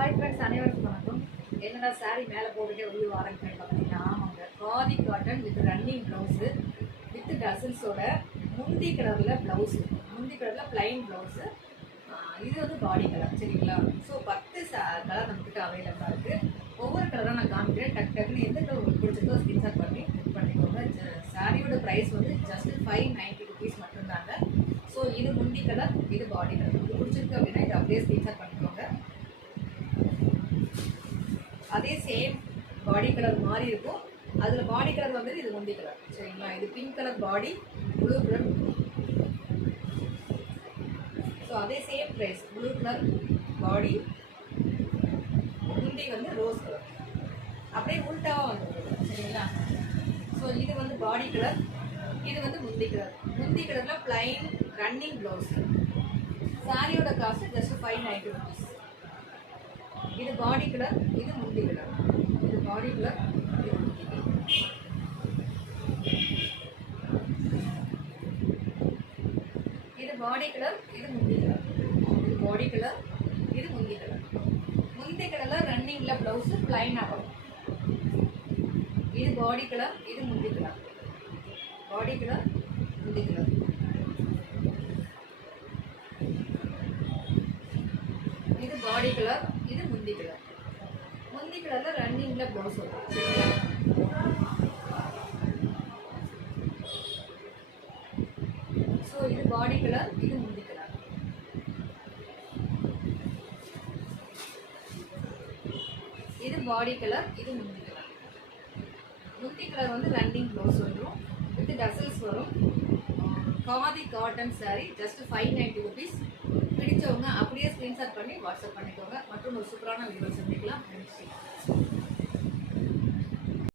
Hi friends, அனைவருக்கும் வணக்கம். என்னடா சாரி மேலே போட்டுட்டே உள்ளே வாரன்னு பார்த்தீங்கன்னா, ஆமாங்க, khadi cotton with running blouse with டசல்ஸோட முந்தி கலரில் ப்ளவுஸு, முந்தி கலரில் ப்ளைன் ப்ளவுஸு. இது வந்து பாடி கலர், சரிங்களா? ஸோ 10 கலர் நம்மக்கிட்ட அவைலபிளாக இருக்குது. ஒவ்வொரு கலராக நான் காமிக்கிறேன். டக்குன்னு எந்த கலர் உங்களுக்கு பிடிச்சிருக்கோ ஸ்கிரீன்ஷாட் பண்ணி புக் பண்ணிக்கோங்க. சாரியோட ப்ரைஸ் வந்து ஜஸ்ட் 590 ருபீஸ் மட்டும்தாங்க. ஸோ இது முந்தி கலர், இது பாடி கலர். உங்களுக்கு பிடிச்சிருக்கு அப்படின்னா இதை அப்படியே ஸ்கிரீன்ஷாட் பண்ணிக்கோங்க. அதே சேம் பாடி கலர் மாதிரி இருக்கும். அதில் பாடி கலர் வந்து இது முந்தி கலர், சரிங்களா? இது pink colour body, blue colour முந்தி. ஸோ அதே same price, blue colour body, முந்தி வந்து ரோஸ் கலர். அப்படியே உல்ட்டாவாக வந்துருக்கு, சரிங்களா? ஸோ இது வந்து பாடி கலர், இது வந்து முந்தி கலர். முந்தி கலரில் ப்ளைன் ரன்னிங் ப்ளவுஸ். சாரியோட காஸ்ட் ஜஸ்ட் 590 ருபீஸ். இது பாடி கலர், இது முந்தி கலர். இது பாடி கலர், இது முந்தி கலர். இது பாடி கலர், இது முந்தி கலர். இது பாடி கலர், இது முந்தி கலர். முந்தி கலர்ல ரன்னிங்ல பிளவுஸ் பிளைனா வரும். இது பாடி கலர், இது முந்தி கலர். பாடி கலர், முந்தி கலர். இது பாடி கலர், இது முந்தி கலர். முந்தி கலர்ல ரன்னிங்ல ப்ளவுஸ் வரும், சரிங்களா? ஸோ இது பாடி கலர், இது முந்தி கலர். இது பாடி கலர், இது முந்தி கலர். முந்தி கலர் வந்து ரன்னிங் ப்ளவுஸ் வந்துடும், வித் டசல்ஸ் வரும். Khadi cotton sorry, just 590 rupees. பிடிச்சவங்க அப்படியே ஸ்க்ரீன்ஷாட் பண்ணி வாட்ஸ்அப் பண்ணிக்கோங்க. மற்றும் ஒரு சூப்பரான வீடியோ சந்திக்கலாம். நன்றி.